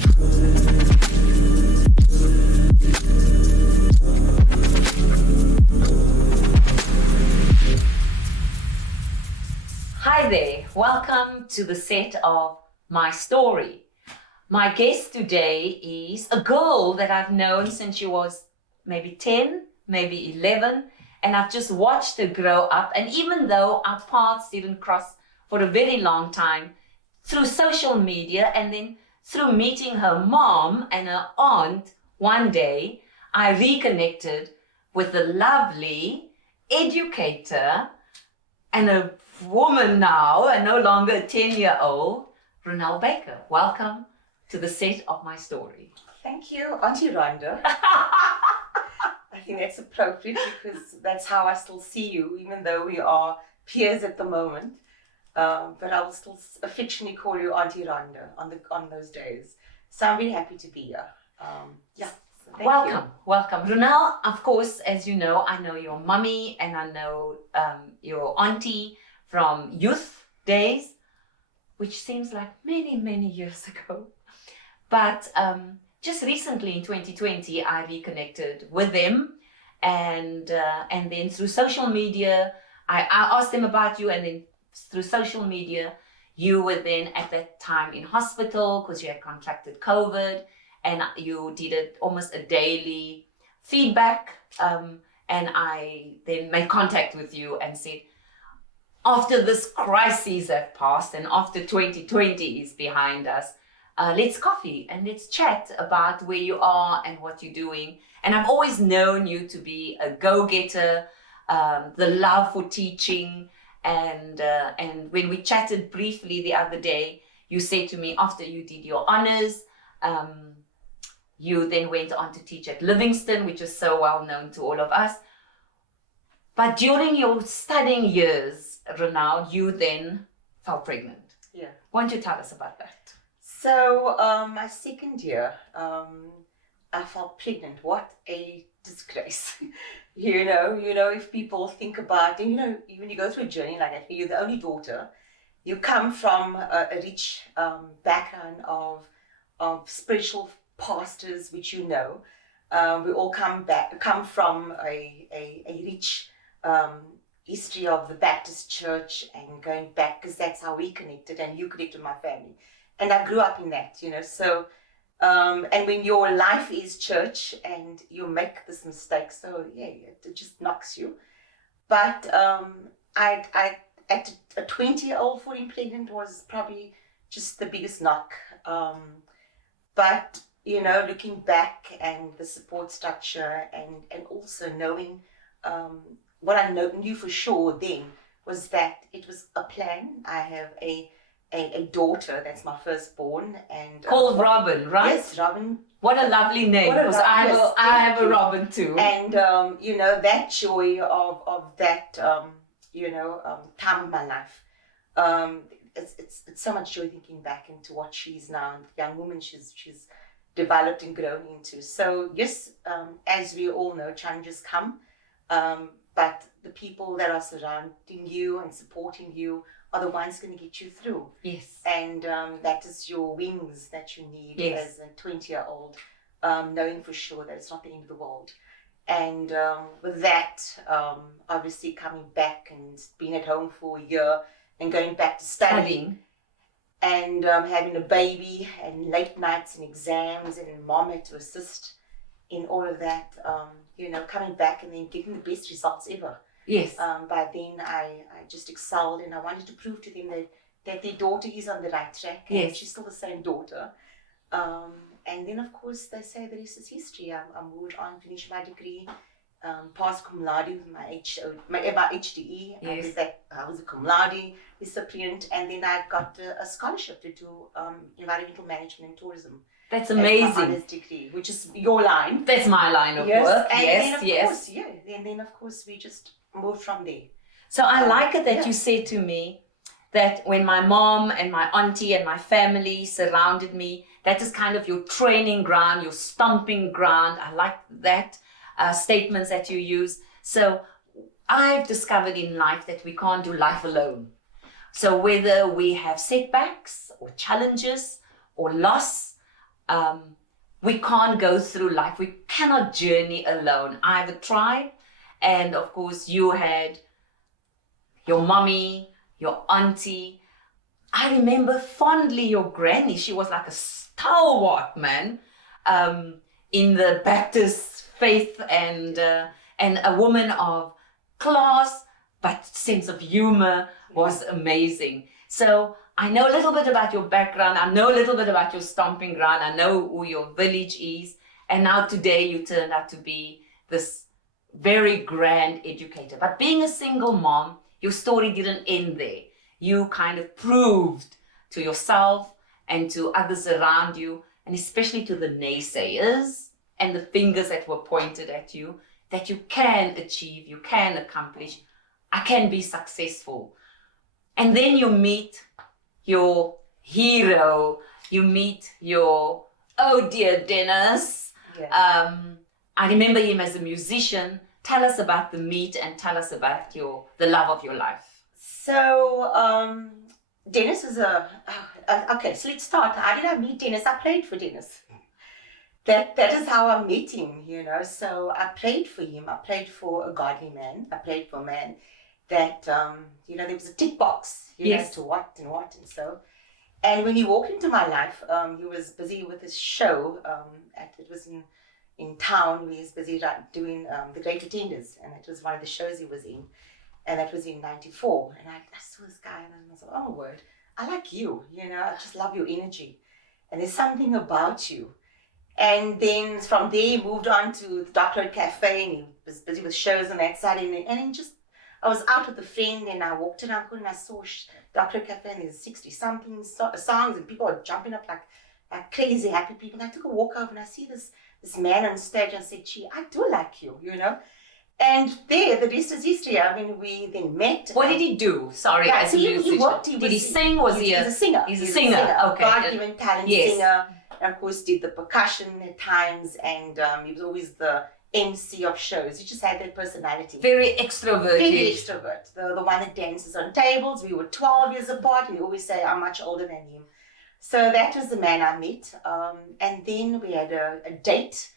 Hi there, welcome to the set of My Story. My guest today is a girl that I've known since she was maybe 10, maybe 11, and I've just watched her grow up. And even though our paths didn't cross for a very long time, through social media and then through meeting her mom and her aunt one day, I reconnected with the lovely educator and a woman now, and no longer a 10-year-old, Ronel Baker. Welcome to the set of My Story. Thank you, Auntie Rhonda. I think that's appropriate because that's how I still see you, even though we are peers at the moment. But I will still affectionately call you Auntie Rhonda on those days. So I'm very happy to be here. Welcome. Ronel, of course, as you know, I know your mummy and I know your auntie from youth days, which seems like many, many years ago. But just recently in 2020, I reconnected with them, and then through social media, I asked them about you, and then through social media, you were then at that time in hospital because you had contracted COVID, and you did it almost a daily feedback, and I then made contact with you and said, after this crisis have passed and after 2020 is behind us, let's coffee and let's chat about where you are and what you're doing. And I've always known you to be a go-getter, the love for teaching. And when we chatted briefly the other day, you said to me after you did your honors, you then went on to teach at Livingston, which is so well known to all of us. But during your studying years, Ronel, you then fell pregnant. Yeah. Why don't you tell us about that? So my second year, I fell pregnant. What a disgrace. you know, if people think about, and when you go through a journey like that, you're the only daughter, you come from a rich background of spiritual pastors, which we all come from a rich history of the Baptist church and going back, because that's how we connected and you connected with my family. And I grew up in that, so, and when your life is church and you make this mistake, so yeah, it just knocks you. But I at a 20-year-old falling pregnant was probably just the biggest knock. But, looking back and the support structure and also knowing what I knew for sure then was that it was a plan. I have a daughter that's my firstborn, and called Robin, right? Yes, Robin. What a lovely name, because I have a Robin too. And that joy of that time of my life, it's so much joy thinking back into what she's now, the young woman she's developed and grown into. So yes, as we all know, challenges come, but the people that are surrounding you and supporting you are the ones going to get you through. Yes. And that is your wings that you need as a 20-year-old, knowing for sure that it's not the end of the world. And with that, obviously coming back and being at home for a year and going back to studying. And having a baby and late nights and exams, and mom had to assist in all of that, coming back and then getting the best results ever. Yes. By then I just excelled, and I wanted to prove to them that their daughter is on the right track, and yes. she's still the same daughter. And then of course they say the rest is history. I moved on, finished my degree, passed cum laude with my HDE. Yes. I did that. I was a cum laude recipient, and then I got a scholarship to do environmental management and tourism. That's amazing. My honors degree, which is your line. That's my line of yes. work. And yes, then of course, and then of course we just moved from there. So I like it that you said to me that when my mom and my auntie and my family surrounded me, that is kind of your training ground, your stomping ground. I like that statements that you use. So I've discovered in life that we can't do life alone. So whether we have setbacks or challenges or loss, we can't go through life. We cannot journey alone. I have a tribe, and of course you had your mommy, your auntie. I remember fondly your granny. She was like a stalwart, man, in the Baptist faith, and a woman of class, but sense of humor was amazing. So I know a little bit about your background. I know a little bit about your stomping ground. I know who your village is. And now today you turned out to be this very grand educator. But being a single mom, your story didn't end there. You kind of proved to yourself and to others around you, and especially to the naysayers and the fingers that were pointed at you, that you can achieve, you can accomplish, I can be successful. And then you meet your hero, you meet your, oh dear, Dennis. Yeah. I remember him as a musician. Tell us about the meet and tell us about the love of your life. So, Dennis was okay, so let's start. How did I meet Dennis? I played for Dennis. That is how I met him, you know. So I played for him. I played for a godly man. I played for a man that, there was a tick box, yes, to what and so. And when he walked into my life, he was busy with his show. It was in town. He was busy doing The Great Attenders, and it was one of the shows he was in. And that was in 94. And I saw this guy and I was like, oh, word, I like you, I just love your energy. And there's something about you. And then from there, he moved on to the Dark Road Cafe, and he was busy with shows on that side. And I was out with a friend, and I walked around and I saw Dark Road Cafe, and there's 60-something songs, and people are jumping up like crazy, happy people. And I took a walk over, and I see this man on stage, and I said, gee, I do like you, And there, the rest is history. I mean, we then met. What did he do? Sorry, yeah, as so a musician. Did he sing? He's a singer. He's a singer. Okay. God-given talent yes. singer. And of course, did the percussion at times, and he was always the MC of shows. He just had that personality. Very extroverted. Very extrovert. The one that dances on tables. We were 12 years apart, and we always say I'm much older than him. So that was the man I met. And then we had a date,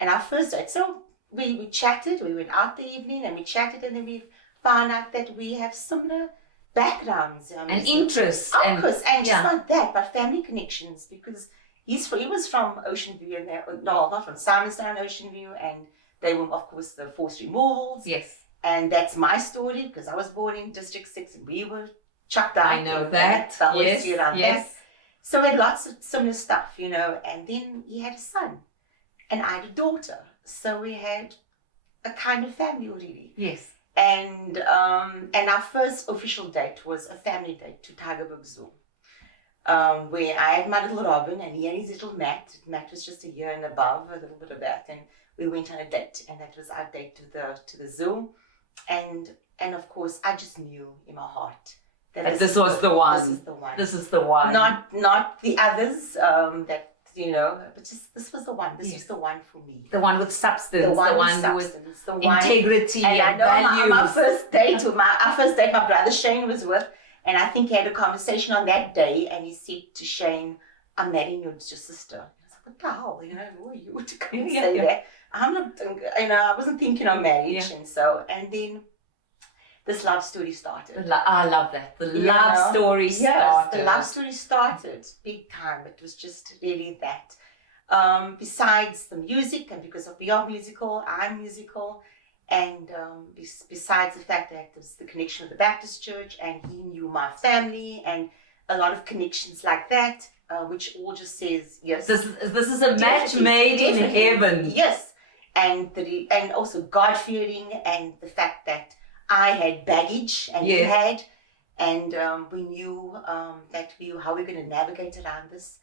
and our first date. So we chatted. We went out the evening, and we chatted, and then we found out that we have similar backgrounds and interests. Of course, and just not that, but family connections, because he was from Ocean View, and not from Simonstown, Ocean View, and they were, of course, the forced removals. Yes. And that's my story, because I was born in District 6, and we were chucked out. I know that. Yes. Yes. So we had lots of similar stuff, and then he had a son, and I had a daughter. So we had a kind of family already. Yes. And our first official date was a family date to Tigerberg Zoo. Where I had my little Robin, and he had his little Matt. Matt was just a year and above, a little bit of that, and we went on a date, and that was our date to the zoo, and of course I just knew in my heart that this was the one. This is the one. This is the one. Not the others that but just this was the one. This was the one for me. The one with substance. The one with the integrity and and I know values. our first date, my brother Shane was with. And I think he had a conversation on that day, and he said to Shane, I'm marrying your sister. I was like, what the hell? Who are you to come and say that? I'm not, I wasn't thinking of marriage. And then this love story started. I love that. The love story started. Yes, the love story started big time. It was just really that. Besides the music, and because we are musical, I'm musical, and besides the fact that there was the connection with the Baptist church, and he knew my family, and a lot of connections like that, which all just says yes. This is a match made in heaven. Yes, and also God-fearing, and the fact that I had baggage and he had, and we knew how we're going to navigate around this,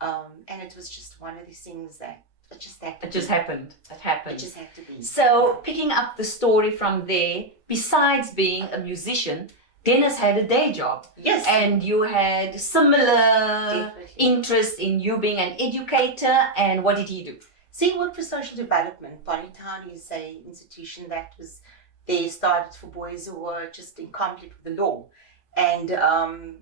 and it was just one of these things that it just happened. It just had to be. So, picking up the story from there, besides being a musician, Dennis had a day job. Yes. And you had similar interest in you being an educator. And what did he do? So he worked for social development. Bonnytown is an institution that was, they started for boys who were just in conflict with the law. And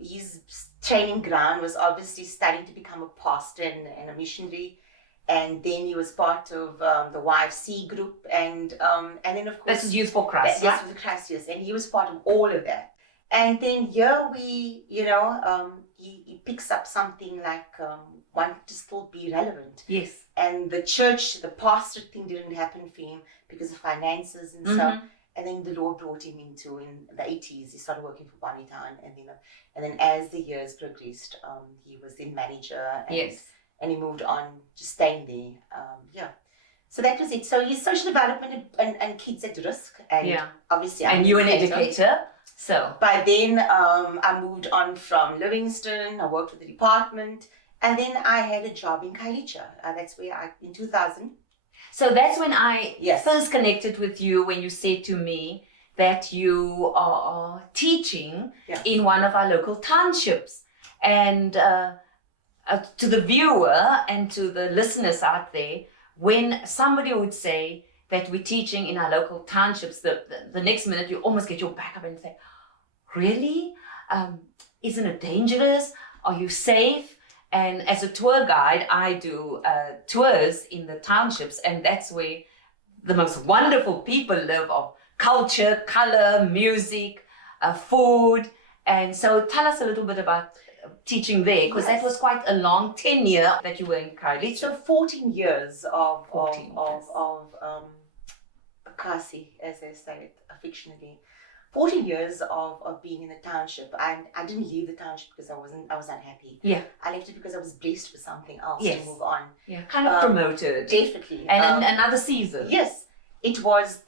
his training ground was obviously studying to become a pastor and a missionary. And then he was part of the YFC group, and then of course This is Youth for Christ, yes, right? for the Christ, yes, and he was part of all of that. And then here we, he picks up something like want to still be relevant. Yes. And the church, the pastor thing didn't happen for him because of finances and so. And then the Lord brought him into, in the 80s, he started working for Bonnytown, and then as the years progressed, he was the manager. And, yes. And he moved on, just staying there. So that was it. So his social development and kids at risk, and obviously and you're an educator. So by then I moved on from Livingston. I worked with the department, and then I had a job in Kailicha. That's where in 2000. So that's when I Yes. first connected with you, when you said to me that you are teaching in one of our local townships. And to the viewer and to the listeners out there, when somebody would say that we're teaching in our local townships, the next minute you almost get your back up and say, really? Isn't it dangerous? Are you safe? And as a tour guide, I do tours in the townships, and that's where the most wonderful people live, of culture, color, music, food. And so tell us a little bit about teaching there, because that was quite a long tenure that you were in Kailicha. So 14 years of 14 years. Kasi, as they say it affectionately. 14 years of being in the township. I didn't leave the township because I was unhappy. Yeah. I left it because I was blessed with something else Yes. to move on. Yeah, kind of promoted. Definitely. And another season. Yes. It was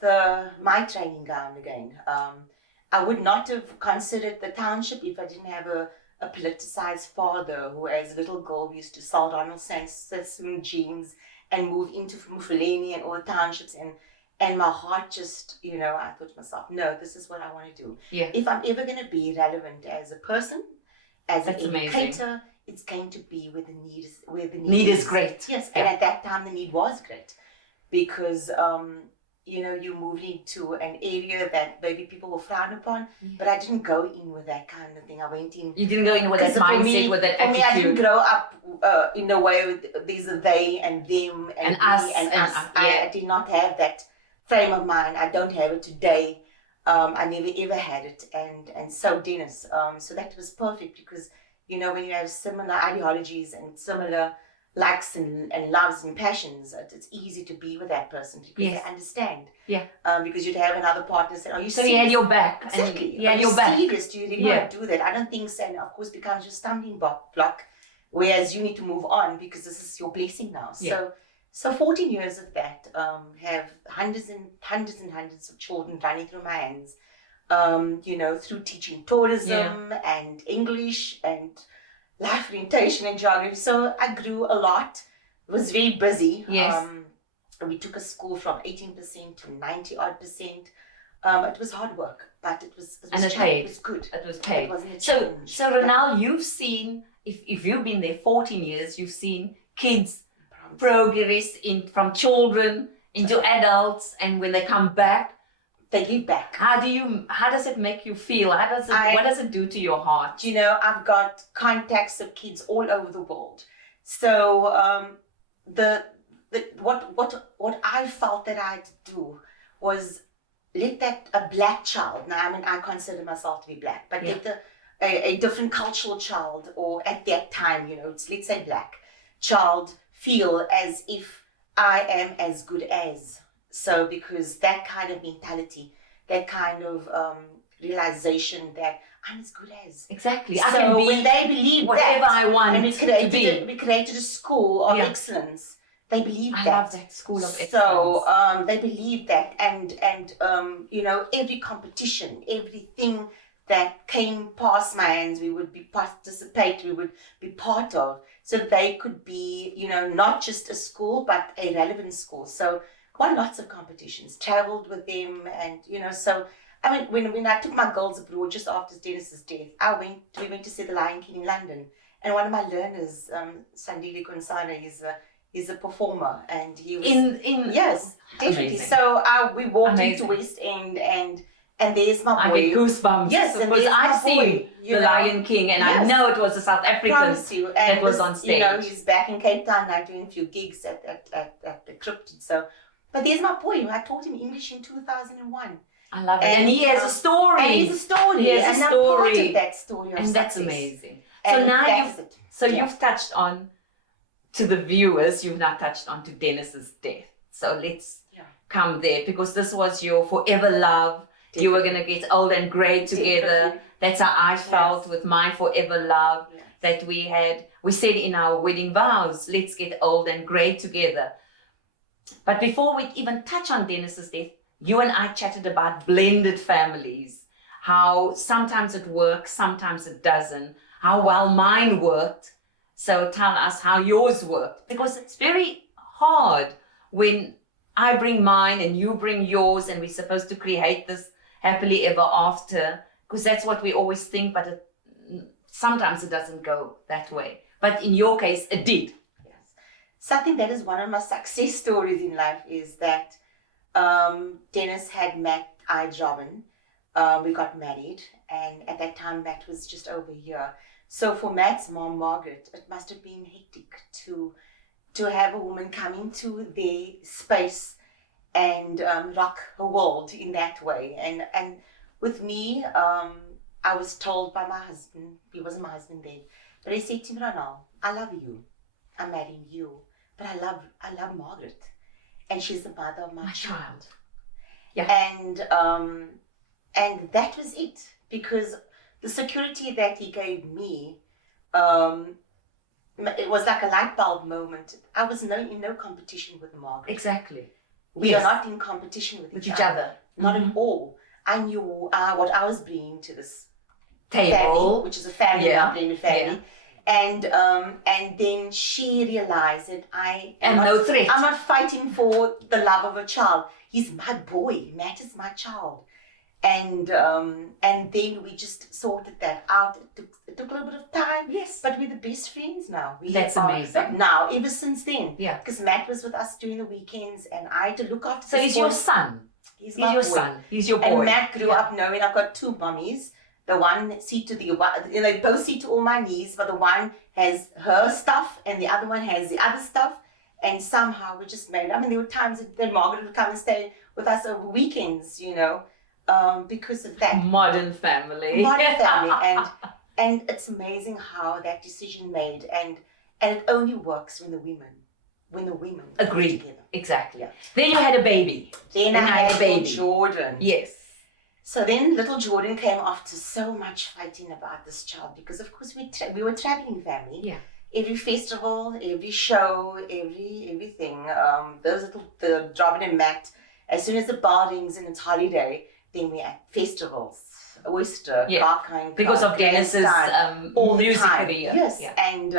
my training ground again. I would not have considered the township if I didn't have a politicized father who, as a little girl, used to sell Ronel Baker jeans and move into Mufuleni and all the townships, and my heart just, I thought to myself, no, this is what I want to do. Yeah. If I'm ever going to be relevant as a person, as That's an amazing. educator, it's going to be where the need Need is great. Yes, Yeah. and at that time the need was great, because you moved into an area that maybe people will frown upon, but I didn't go in with that kind of thing. I went in. You didn't go in with that mindset, with that attitude. For me, I didn't grow up in a way with these are they and them and me us and us. Yeah. I did not have that frame of mind. I don't have it today. I never ever had it, and so Dennis. So that was perfect, because when you have similar ideologies and similar likes and loves and passions, it's easy to be with that person because Yes. they understand. Yeah. Because you'd have another partner say, "Are you So serious?" he had your back. Exactly. Yeah, Are you your back. serious? Do you really want to do that? I don't think so. And of course, becomes your stumbling block. Whereas you need to move on because this is your blessing now. Yeah. So 14 years of that, have hundreds and hundreds of children running through my hands. Through teaching tourism and English and life orientation and geography. So I grew a lot. Was very busy. Yes. We took a school from 18% to 90-odd%. It was hard work, but it was And it paid. It was good. It was paid. It wasn't a So challenge. Ronel, you've seen, if you've been there 14 years, you've seen kids progress from children into adults, and when they come back, they give back. how does it make you feel? What does it do to your heart? I've got contacts of kids all over the world. So what I felt that I had to do was let a black child, now I consider myself to be black, but let a different cultural child, or at that time, let's say black child, feel as if I am as good as. So because that kind of mentality, that kind of realization that I'm as good as. Exactly. So I can be when they believe whatever that, I want and we created a school of excellence. They believe I that. love that school of excellence. So they believe that, and every competition, everything that came past my hands, we would participate, we would be part of, so they could be, not just a school, but a relevant school. So won lots of competitions, traveled with them, and so when I took my girls abroad just after Dennis's death, we went to see the Lion King in London, and one of my learners, Sandile Konsana, is a performer, and he was in yes, definitely. Amazing. So we walked Amazing. into West End, and And there's my boy. I get goosebumps. Yes, and because there's my I've boy, seen The Lion King, and I Yes. know it was a South African Promise you. And that was this, on stage. You know, he's back in Cape Town now doing a few gigs at the crypt. So, but there's my boy. I taught him English in 2001. I love it. And he has a story. And he's a story. He has and a I'm part story. of that story of And that's success. amazing. And So now that's it. you've touched on, to the viewers, you've now touched on to Dennis's death. So let's come there, because this was your forever love. Definitely. You were going to get old and grey together. Definitely. That's how I felt with my forever love, that we said in our wedding vows, let's get old and grey together. But before we even touch on Dennis's death, you and I chatted about blended families, how sometimes it works, sometimes it doesn't, how well mine worked. So tell us how yours worked, because it's very hard when I bring mine and you bring yours and we're supposed to create this happily ever after, because that's what we always think, but sometimes it doesn't go that way. But in your case, it did. Yes. Something that is one of my success stories in life is that Dennis had met Robin. We got married, and at that time Matt was just over a year. So for Matt's mom, Margaret, it must have been hectic to have a woman come into their space and rock her world in that way. And with me, I was told by my husband, he wasn't my husband then, but he said to me, Ronel, I love you, I'm marrying you, but I love Margaret, and she's the mother of my child. Yeah. And that was it, because the security that he gave me, it was like a light bulb moment. I was in no competition with Margaret. Exactly. We are not in competition with each other. Not at all. I knew what I was bringing to this table, family, which is a family, not blended family. Yeah. And then she realized that no threat. I'm not fighting for the love of a child. He's my boy. Matt is my child. And then we just sorted that out. It took a little bit of time. Yes. But we're the best friends now. That's amazing. But now, ever since then. Yeah. Because Matt was with us during the weekends, and I had to look after. So he's your son. He's your son. He's your boy. And Matt grew up knowing I've got two mummies. The one see to they both see to all my needs, but the one has her stuff and the other one has the other stuff. And somehow we just made. I mean, there were times that Margaret would come and stay with us over weekends, because of that modern family. And it's amazing how that decision made, and it only works when the women agree together. Exactly. Yeah. Then you had a baby. Then I had a baby, Jordan. Yes. So then little Jordan came after so much fighting about this child, because of course we were a traveling family. Yeah. Every festival, every show, everything. The Robin and Matt, as soon as the bell rings and it's holiday, then we at festivals, Oyster, Karkine, because of Dennis's music career. Yes, and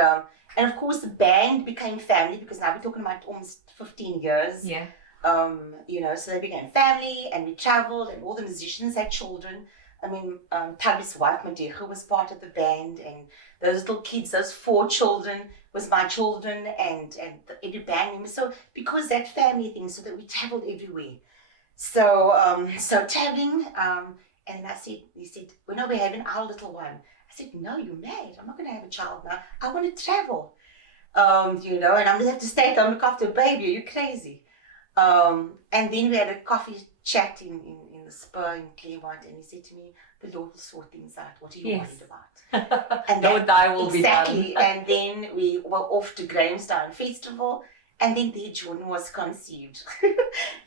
of course the band became family, because now we're talking about almost 15 years. Yeah. So they became family, and we traveled, and all the musicians had children. I mean, Tabi's wife, Madeja, was part of the band, and those little kids, those 4 children, was my children, and every band member. So because that family thing, so that we traveled everywhere. So traveling, and he said, when are we having our little one? I said, no, you're mad. I'm not going to have a child now. I want to travel, and I'm going to have to stay at home, look after a baby. Are you crazy? And then we had a coffee chat in the Spur in Claremont, and he said to me, the Lord will sort things out. What are you worried about? And Lord, thy will be done. Exactly. And then we were off to Grahamstown Festival, and then there Jordan was conceived.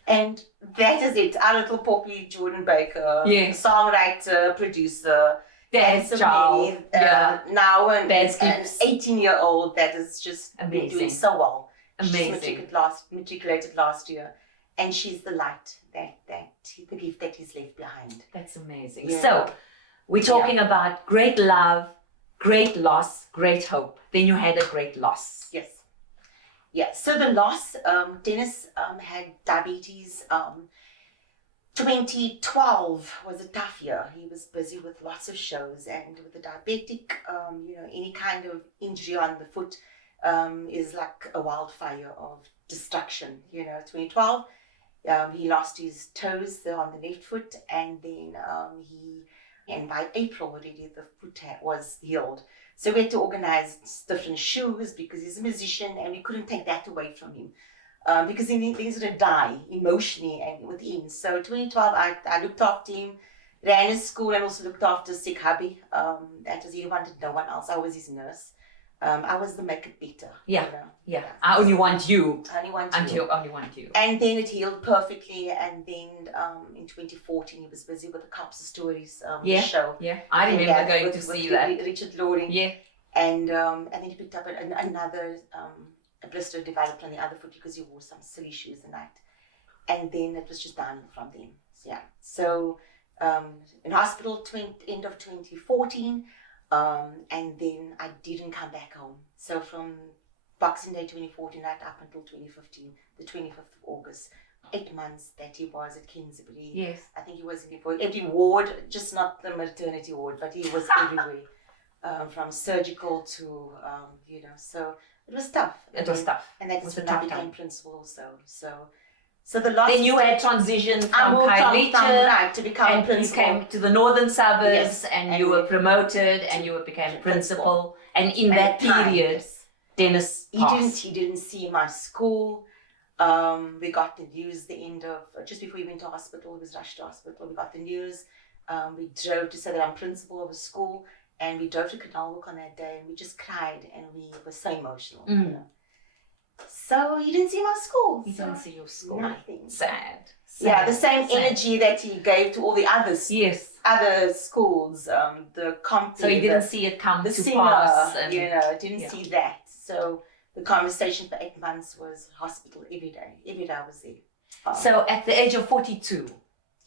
And that is it. Our little poppy, Ronel Baker, songwriter, producer, Dad's child. Now an 18-year-old that is just been doing so well. Amazing. She matriculated last year, and she's the light, the gift that he's left behind. That's amazing. Yeah. So we're talking about great love, great loss, great hope. Then you had a great loss. Yes. Yeah. So the loss, Dennis had diabetes. 2012 was a tough year. He was busy with lots of shows, and with the diabetic, any kind of injury on the foot is like a wildfire of destruction. 2012, He lost his toes on the left foot, and then and by April already the foot was healed. So we had to organize different shoes because he's a musician, and we couldn't take that away from him. Because he's going to die emotionally and within. So 2012, I looked after him, ran his school, and also looked after sick hubby. That was, he wanted no one else. I was his nurse. I was the make it better. Yeah, you know? yeah. I only want you. I only want And you. only want you. And then it healed perfectly. And then in 2014, he was busy with the Cops Stories show. Yeah, I remember going to see that. Richard Loring. Yeah. And then he picked up another a blister developed on the other foot because he wore some silly shoes the night. And then it was just downhill from then. So, yeah. So in hospital end of 2014, and then I didn't come back home. So from Boxing Day 2014 right up until 2015, the 25th of August, 8 months that he was at Kingsbury. Yes. I think he was in every ward, just not the maternity ward, but he was everywhere. From surgical to, so it was tough. It was tough. And that's when a I tough became time. principal also. So the last... Then you had transitioned from Khayelitsha Khayelitsha to become and principal. you came to the northern suburbs, Yes. and you were promoted and you became principal. And in that period, Dennis passed. He didn't see my school. We got the news the end of, just before he went to hospital, he was rushed to hospital. We got the news. We drove to say that I'm principal of a school. And we drove to Canalhook on that day, and we just cried, and we were so emotional. You know? So he didn't see my school. He didn't see your school. Nothing. Sad. Yeah, the same energy that he gave to all the others. Yes. Other schools, the company. So he didn't see it come the to singer, pass. And, didn't see that. So the conversation for 8 months was hospital every day. Every day I was there. So at the age of 42.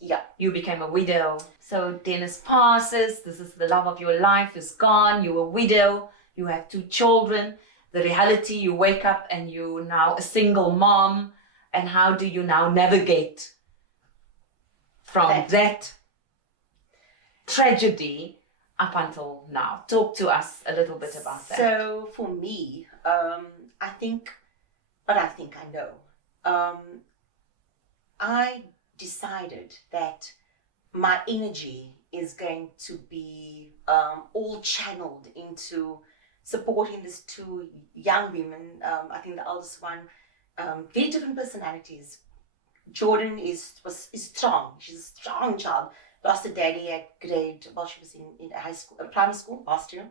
Yeah. You became a widow. So Dennis passes. This is the love of your life is gone. You're a widow. You have 2 children. The reality, you wake up and you're now a single mom. And how do you now navigate from that tragedy up until now? Talk to us a little bit about that. So for me, I know. I decided that my energy is going to be all channeled into supporting these 2 young women. I think the eldest one, very different personalities. Jordan is strong. She's a strong child. Lost her daddy at she was in high school, primary school last year.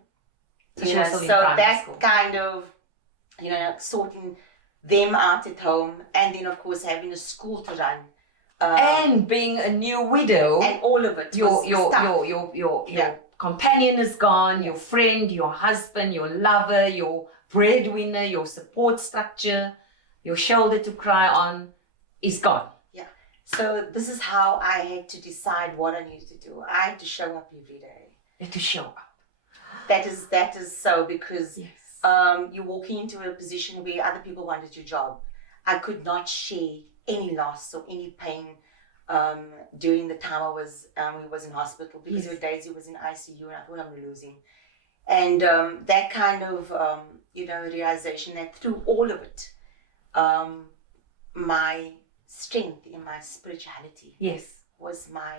So she was still in so primary that school. kind of, sorting them out at home, and then of course having a school to run. And being a new widow, and all of it. Your companion is gone, your friend, your husband, your lover, your breadwinner, your support structure, your shoulder to cry on is gone. Yeah. So this is how I had to decide what I needed to do. I had to show up every day. You have to show up. That is so, because yes. You're walking into a position where other people wanted your job. I could not share any loss or any pain during the time I was in hospital, because Yes. Daisy was in ICU and I thought I'm losing. And that kind of realization that through all of it, my strength in my spirituality was my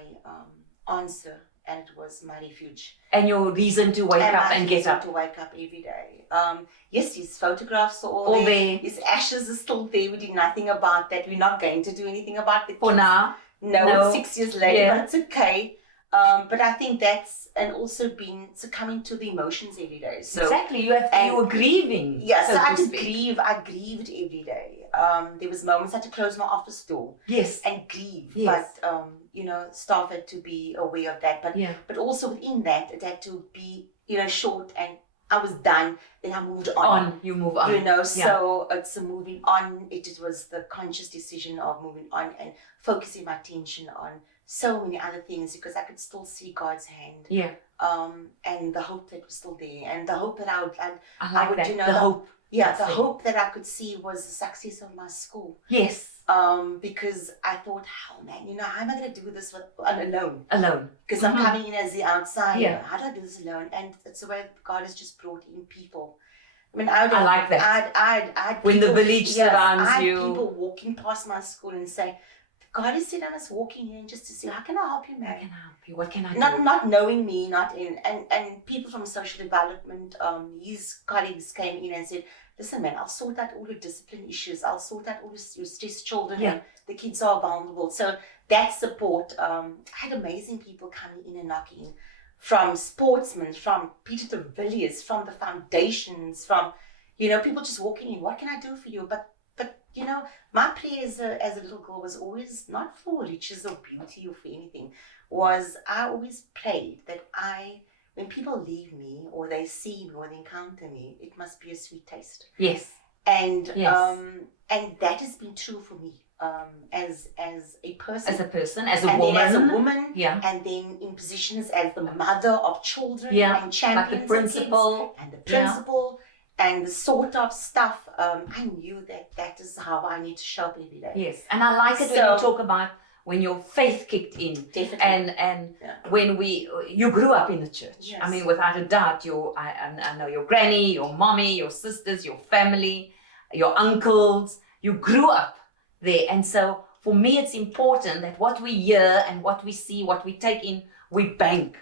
answer, and it was my refuge. And your reason to wake up and get up. To wake up every day. Yes, his photographs are all there. His ashes are still there. We did nothing about that. We're not going to do anything about it. For now? No, 6 years later, Yeah. but it's okay. But I think that's, and also succumbing to the emotions every day. So exactly, you were grieving. Yeah, so I had to speak. grieve. I grieved every day. There was moments I had to close my office door. Yes. And grieve. Yes. But staff had to be aware of that. But also within that, it had to be short, and I was done. Then I moved on. You move on. So it's a moving on. It was the conscious decision of moving on and focusing my attention on so many other things, because I could still see God's hand. Yeah. And the hope that was still there, and the hope that I would, the hope. Yeah, the hope that I could see was the success of my school. Yes. Because I thought, how am I going to do this alone? Alone. Because I'm coming in as the outsider. Yeah. How do I do this alone? And it's the way God has just brought in people. I mean, I like that. I'd when people, the village surrounds I had you. people walking past my school and saying, God is sitting us walking in just to see, how can I help you, How man? can I help you? What can I do? Not knowing me, and people from social development, his colleagues came in and said, listen, man, I'll sort out all your discipline issues. I'll sort out all your stressed children. Yeah. And the kids are vulnerable. So that support, I had amazing people coming in and knocking, from sportsmen, from Peter de Villiers, from the foundations, from, people just walking in. What can I do for you? But my prayer as a little girl was always not for riches or beauty or for anything. Was I always prayed that when people leave me or they see me or they encounter me, it must be a sweet taste. Yes. And Yes. And that has been true for me, as a person, As a person, as a and woman. then as a woman, Yeah. and then in positions as the mother of children, Yeah. and champions, Like the principal. and the principal, and the sort of stuff. I knew that is how I need to show up every day. Yes. And I like it when you talk about when your faith kicked in. Definitely. And when you grew up in the church. Yes. I mean, without a doubt, I know your granny, your mommy, your sisters, your family, your uncles, you grew up there. And so for me, it's important that what we hear and what we see, what we take in, we bank.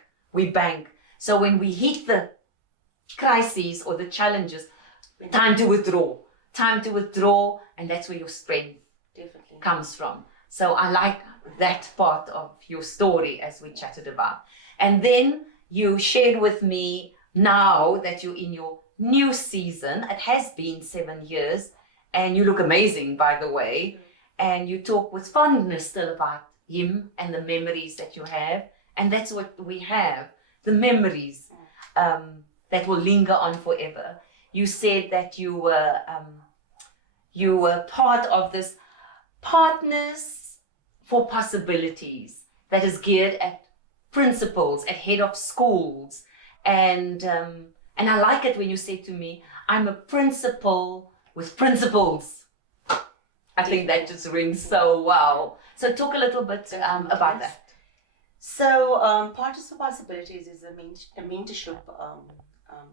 So when we hit the crises or the challenges, time to withdraw, and that's where your strength Definitely comes from. So I like that part of your story as we chatted about. And then you shared with me now that you're in your new season. It has been 7 years and you look amazing, by the way. And you talk with fondness still about him and the memories that you have. And that's what we have, the memories that will linger on forever. You said that you were part of this Partners for Possibilities that is geared at principals, at head of schools. And I like it when you say to me, I'm a principal with principles. I think that just rings so well. So talk a little bit about that. So Partners for Possibilities is a mentorship.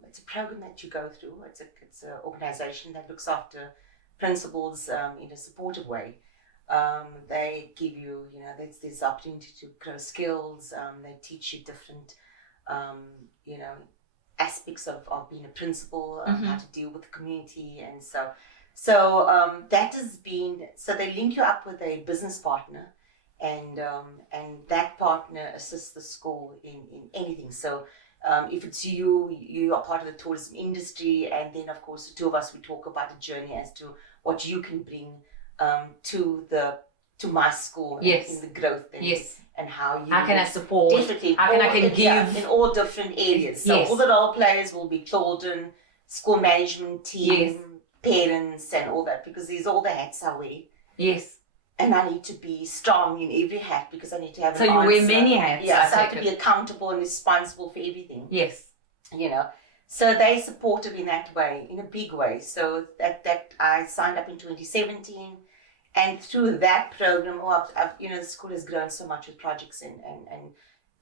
It's a program that you go through. It's an organization that looks after principals in a supportive way. They give you, there's this opportunity to grow skills. They teach you different, aspects of being a principal, how to deal with the community. And so that has been, so they link you up with a business partner, and that partner assists the school in anything. So if it's you are part of the tourism industry, and then of course the two of us, we talk about the journey as to what you can bring to my school. Yes. In the growth and, yes. and how can I support? Definitely. How can I give? In all different areas. So yes. all the role players will be children, school management team, yes. parents, and all that, because these are all the hats I wear. Yes. And I need to be strong in every hat because I need to have so an answer. So you wear many hats. Yeah, so I have to be accountable and responsible for everything. Yes. So they supportive in that way, in a big way. So that I signed up in 2017, and through that program, I've the school has grown so much with projects and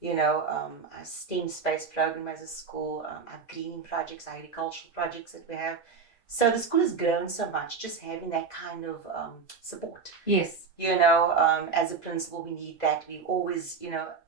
a STEM space program as a school, our greening projects, our agricultural projects that we have. So the school has grown so much, just having that kind of support. Yes. As a principal, we need that. We always,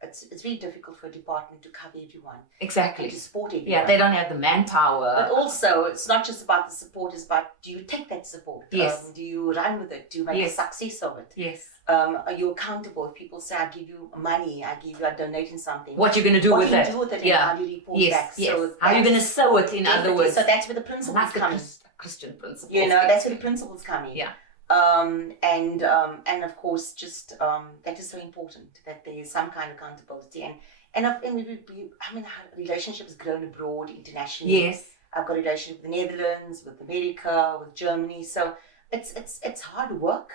it's very difficult for a department to cover everyone. Exactly. And to support everyone. Yeah, they don't have the manpower. But also, it's not just about the support, it's about, do you take that support? Yes. Do you run with it? Do you make a success of it? Yes. Are you accountable? If people say, I give you money, I'm donating something. What you're going to do with it? What do you do with it? Yeah. And how do you report back? Yes. So how are you going to sow it, in other words? So that's where the principles come in. Christian principles. That's where the principles come in. Yeah. And of course, just that is so important, that there is some kind of accountability. And our relationship has grown abroad internationally. Yes. I've got a relationship with the Netherlands, with America, with Germany. So it's hard work,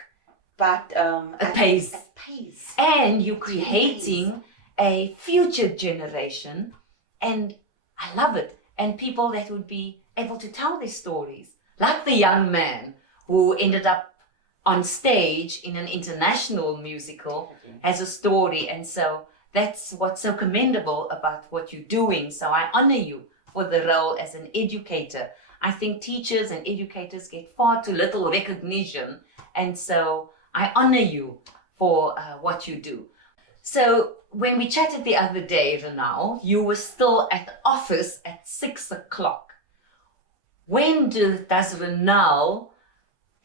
but it pays. It pays. And you're creating a future generation, and I love it. And people that would be able to tell their stories, like the young man who ended up on stage in an international musical, has a story. And so that's what's so commendable about what you're doing. So I honor you for the role as an educator. I think teachers and educators get far too little recognition. And so I honor you for what you do. So when we chatted the other day, Ronel, you were still at the office at 6 o'clock. When does Ronel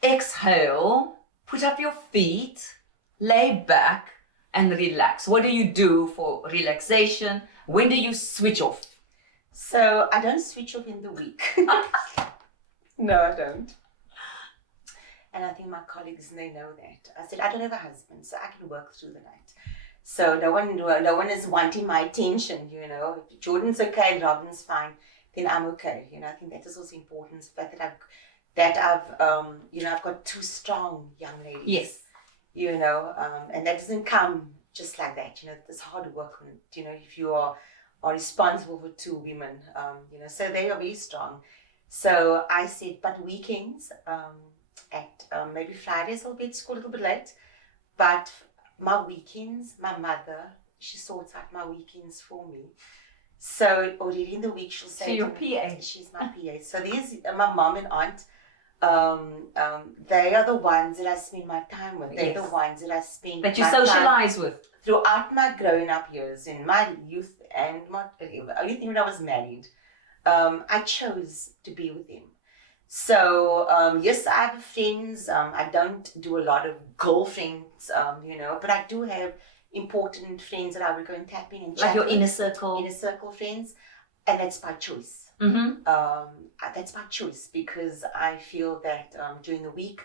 exhale, put up your feet, lay back and relax? What do you do for relaxation? When do you switch off? So I don't switch off in the week. No, I don't. And I think my colleagues, they know that. I said, I don't have a husband, so I can work through the night. So no one is wanting my attention, you know. If Jordan's okay and Robin's fine, then I'm okay. You know, I think that is also important. The fact that I've got two strong young ladies. Yes. You know, and that doesn't come just like that. You know, there's hard work on it. You know, if you are responsible for two women, you know, so they are very strong. So I said, but weekends, at maybe Fridays I'll be at school a little bit late, but my weekends, my mother, she sorts out my weekends for me. So already in the week she'll say, so your PA. She's my PA. So these my mom and aunt, they are the ones that I spend my time with. They're the ones that I spend that you my socialize time with throughout my growing up years, in my youth and my only thing when I was married. I chose to be with them. So yes, I have friends. I don't do a lot of girlfriends, you know, but I do have important friends that I would go and tap in and chat like your with. inner circle Friends, and that's by choice. Mm-hmm. That's by choice because I feel that during the week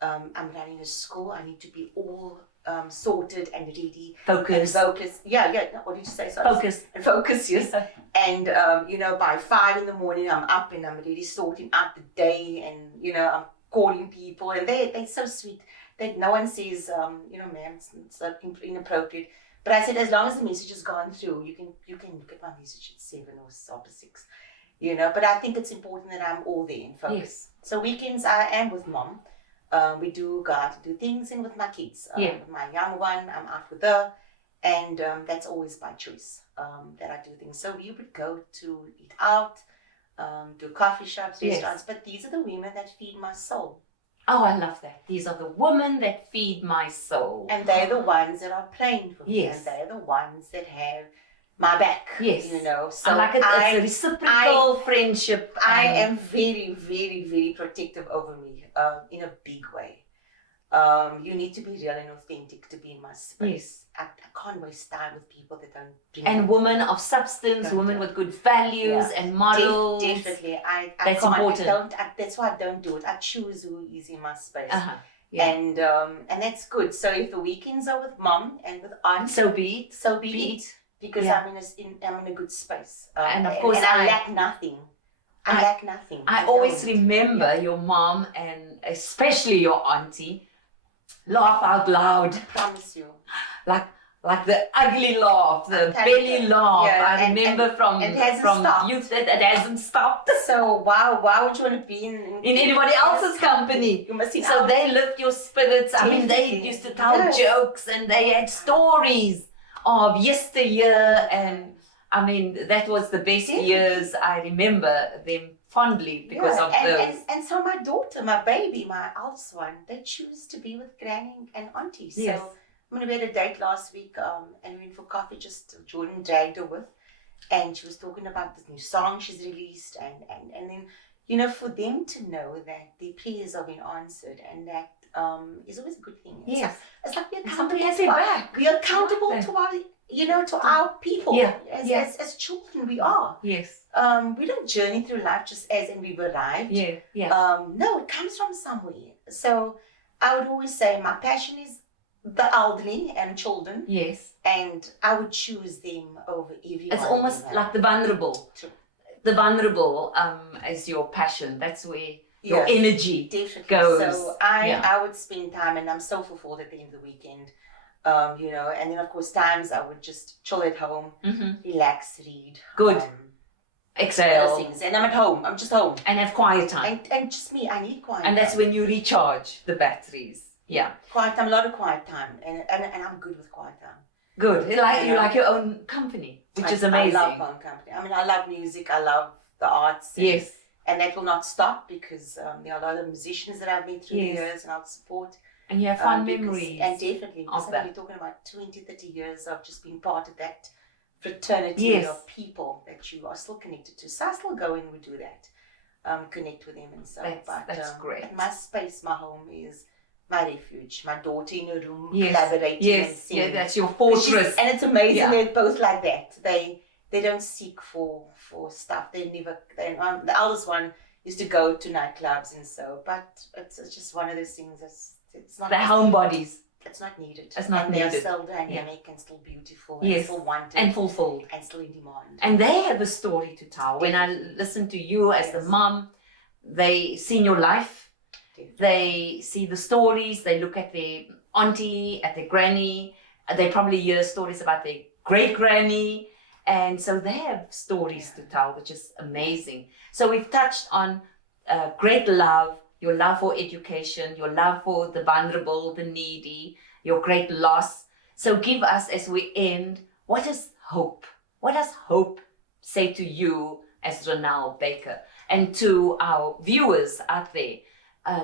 I'm running a school. I need to be all sorted and ready. Focus. Yeah. No, what did you say? Sorry. Focus, yes. And you know, by 5 in the morning I'm up and I'm really sorting out the day, and you know, I'm calling people, and they're so sweet that no one says, you know, ma'am, it's inappropriate. But I said, as long as the message has gone through, you can get my message at 7 or after 6. You know, but I think it's important that I'm all there and focused. Yes. So weekends I am with mom. We do go out and do things, and with my kids. With my young one, I'm out with her, and that's always by choice that I do things. So we would go to eat out, do coffee shops, restaurants, but these are the women that feed my soul. Oh, I love that. These are the women that feed my soul. And they're the ones that are praying for me, and they're the ones that have my back. Yes. You know, so I like it. It's a reciprocal friendship. I am very, very, very protective over me in a big way. You need to be real and authentic to be in my space. I can't waste time with people that don't bring and women of substance, women with good values and models. Definitely. That's can't. important. That's why I don't do it. I choose who is in my space. Yeah. And that's good. So if the weekends are with mom and with aunt, so be it. Because I'm in a good space. And of course, I lack nothing. I lack nothing. I always remember your mom, and especially your auntie, laugh out loud. I promise you. Like the ugly laugh, the belly laugh. Yeah, I remember from youth that it hasn't stopped. So why would you want to be in anybody else's company? You must see. So they lift your spirits. I mean, they used to tell jokes, and they had stories of yesteryear, and I mean, that was the best years. I remember them fondly because of those. And so my daughter, my baby, my eldest one, they choose to be with granny and auntie. Yes. So we had a date last week, and we went for coffee. Just Jordan dragged her with, and she was talking about this new song she's released, and then, you know, for them to know that their prayers are being answered, and that is always a good thing. It's like we're accountable to our, you know, to our people. As children, we are. Yes. We don't journey through life just as and we've arrived. No, it comes from somewhere. So I would always say my passion is the elderly and children. Yes. And I would choose them over everyone. It's almost like the vulnerable. True. The vulnerable is your passion. That's where your energy goes. So I would spend time, and I'm so fulfilled at the end of the weekend. You know, and then of course times I would just chill at home, relax, read. Good. Exhale. And I'm at home. I'm just home. And have quiet time. And just me. I need quiet time. And that's when you recharge the batteries. Yeah. Quiet time, a lot of quiet time. And I'm good with quiet time. Good. You like your own company, which is amazing. I love my own company. I mean, I love music. I love the arts. And that will not stop because there are a lot of musicians that I've met through the years, and I'll support. And you have fun Because- memories. And definitely, of because that. we're talking about 20, 30 years of just being part of that fraternity Yes. of people that you are still connected to. So I still go and we do that, connect with them and so. That's great. But my space, my home is my refuge. My daughter in her room, Yes. collaborating and Yes, singing. yeah, that's your fortress. And it's amazing. Yeah. They're both like that. They don't seek for stuff. The eldest one used to go to nightclubs and so, but it's just one of those things that's it's not The homebodies. it's not needed. It's not and needed. they're still dynamic and still beautiful and Yes. still wanted And fulfilled. and still in demand. And they have a story to tell. When I listen to you as the Yes. mom, they see your life. Definitely. They see the stories. They look at their auntie, at their granny. They probably hear stories about their great granny. And so they have stories to tell, which is amazing. So we've touched on great love, your love for education, your love for the vulnerable, the needy, your great loss. So give us, as we end, what is hope? What does hope say to you as Ronel Baker? And to our viewers out there,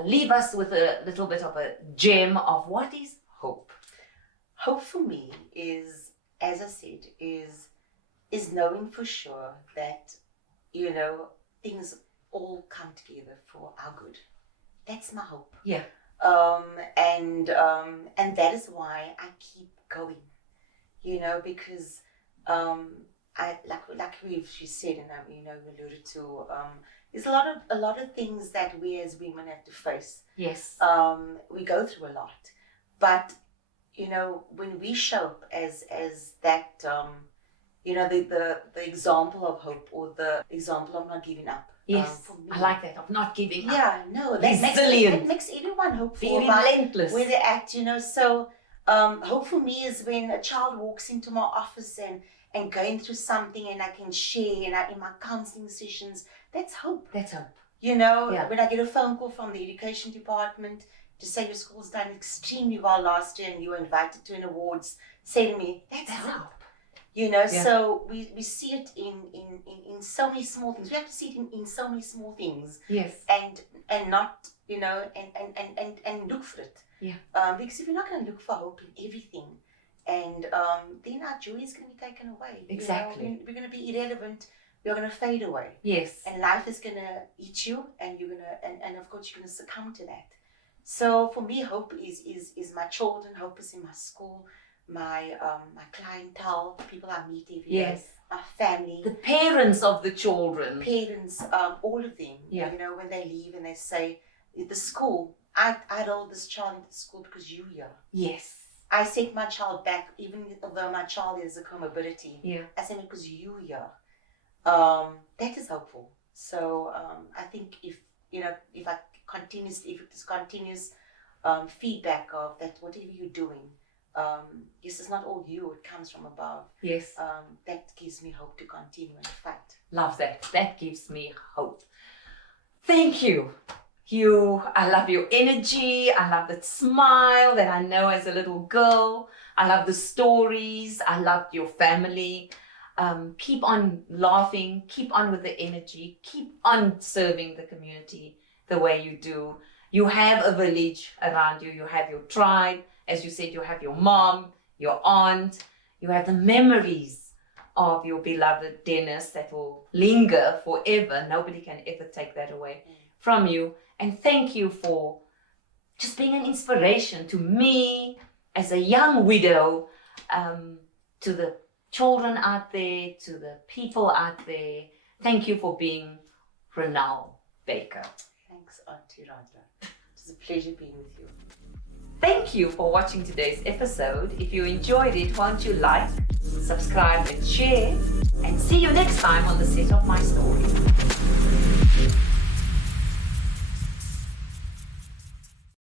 leave us with a little bit of a gem of what is hope. Hope for me is, as I said, is knowing for sure that, things all come together for our good. That's my hope. Yeah. And that is why I keep going, because I like she said, and we alluded to, there's a lot of things that we as women have to face. Yes. We go through a lot, but when we show up as that, the example of hope or the example of not giving up. Yes, for me. I like that, of not giving up. Yeah, no, Resilient. that makes everyone hopeful Be about relentless. where they're at, So hope for me is when a child walks into my office and going through something and I can share and in my counseling sessions, that's hope. That's hope. When I get a phone call from the education department to say your school's done extremely well last year and you were invited to an awards, say to me, that's hope. So we see it in so many small things. We have to see it in so many small things. Yes. And not, and look for it. Yeah. Because if you're not going to look for hope in everything, and then our joy is going to be taken away. Exactly. We're going to be irrelevant. We're going to fade away. Yes. And life is going to eat you, and you're going to, and of course you're going to succumb to that. So for me, hope is my children. Hope is in my school. My clientele, people I meet every day, Yes. my family, The parents of the children. parents, all of them. Yeah. When they leave and they say, the school, I enrolled this child into school because you're here. Yes. I sent my child back, even though my child is a comorbidity. Yeah. I sent it because you're here. That is hopeful. So I think if it's continuous feedback of that, whatever you're doing. Yes, it's not all you, it comes from above. Yes. That gives me hope to continue and fight. Love that. That gives me hope. Thank you. I love your energy. I love that smile that I know as a little girl. I love the stories. I love your family. Keep on laughing. Keep on with the energy. Keep on serving the community the way you do. You have a village around you. You have your tribe. As you said, you have your mom, your aunt. You have the memories of your beloved Dennis that will linger forever. Nobody can ever take that away from you. And thank you for just being an inspiration to me as a young widow, to the children out there, to the people out there. Thank you for being Ronel Baker. Thanks, Auntie Rhonda. It was a pleasure being with you. Thank you for watching today's episode. If you enjoyed it, won't you like, subscribe and share? And see you next time on the Set of My Story.